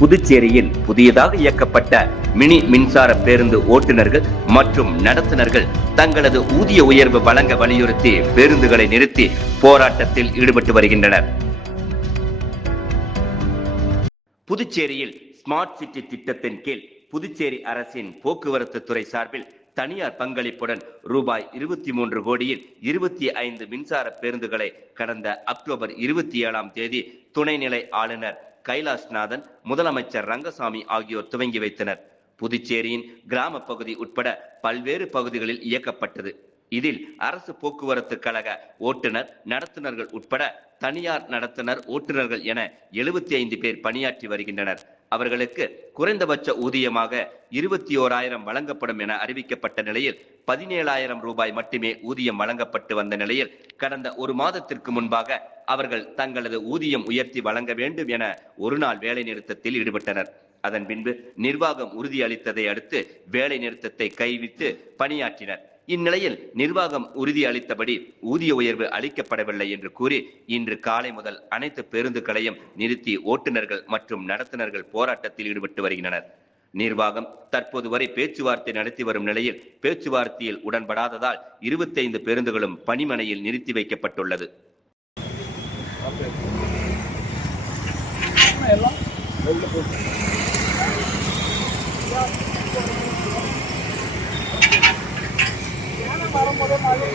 புதுச்சேரியில் புதியதாக இயக்கப்பட்ட மினி மின்சார பேருந்து ஓட்டுநர்கள் மற்றும் நடத்துனர்கள் தங்களது ஊதிய உயர்வு வழங்க வலியுறுத்தி பேருந்துகளை நிறுத்தி போராட்டத்தில் ஈடுபட்டு வருகின்றனர். புதுச்சேரியில் ஸ்மார்ட் சிட்டி திட்டத்தின் கீழ் புதுச்சேரி அரசின் போக்குவரத்து துறை சார்பில் தனியார் பங்களிப்புடன் ரூபாய் இருபத்தி மூன்று கோடியில் இருபத்தி ஐந்து மின்சார பேருந்துகளை கடந்த அக்டோபர் இருபத்தி ஏழாம் தேதி துணைநிலை ஆளுநர் கைலாஷ்நாதன் முதலமைச்சர் ரங்கசாமி ஆகியோர் துவங்கி வைத்தனர். புதுச்சேரியின் கிராம பகுதி உட்பட பல்வேறு பகுதிகளில் இயக்கப்பட்டது. இதில் அரசு போக்குவரத்து கழக ஓட்டுநர் நடத்துனர்கள் உட்பட தனியார் நடத்துனர் ஓட்டுநர்கள் என எழுபத்தி ஐந்து பேர் பணியாற்றி வருகின்றனர். அவர்களுக்கு குறைந்தபட்ச ஊதியமாக இருபத்தி ஓராயிரம் வழங்கப்படும் என அறிவிக்கப்பட்ட நிலையில் பதினேழாயிரம் ரூபாய் மட்டுமே ஊதியம் வழங்கப்பட்டு வந்த நிலையில் கடந்த ஒரு மாதத்திற்கு முன்பாக அவர்கள் தங்களது ஊதியம் உயர்த்தி வழங்க வேண்டும் என ஒரு நாள் வேலை நிறுத்தத்தில் ஈடுபட்டனர். அதன் பின்பு நிர்வாகம் உறுதியளித்ததை அடுத்து வேலை நிறுத்தத்தை கைவிட்டு பணியாற்றினர். இந்நிலையில் நிர்வாகம் உறுதியளித்தபடி ஊதிய உயர்வு அளிக்கப்படவில்லை என்று கூறி இன்று காலை முதல் அனைத்து பேருந்துகளையும் நிறுத்தி ஓட்டுநர்கள் மற்றும் நடத்துனர்கள் போராட்டத்தில் ஈடுபட்டு வருகின்றனர். நிர்வாகம் தற்போது வரை பேச்சுவார்த்தை நடத்தி வரும் நிலையில் பேச்சுவார்த்தையில் உடன்படாததால் இருபத்தைந்து பேருந்துகளும் பணிமனையில் நிறுத்தி வைக்கப்பட்டுள்ளது. எல்லாம்.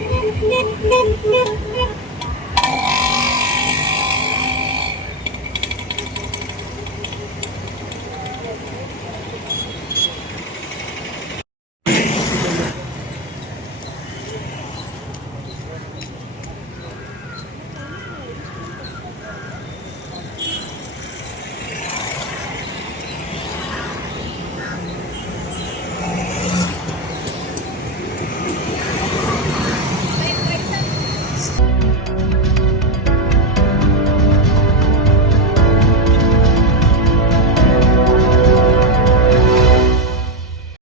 Nen, nen, nen.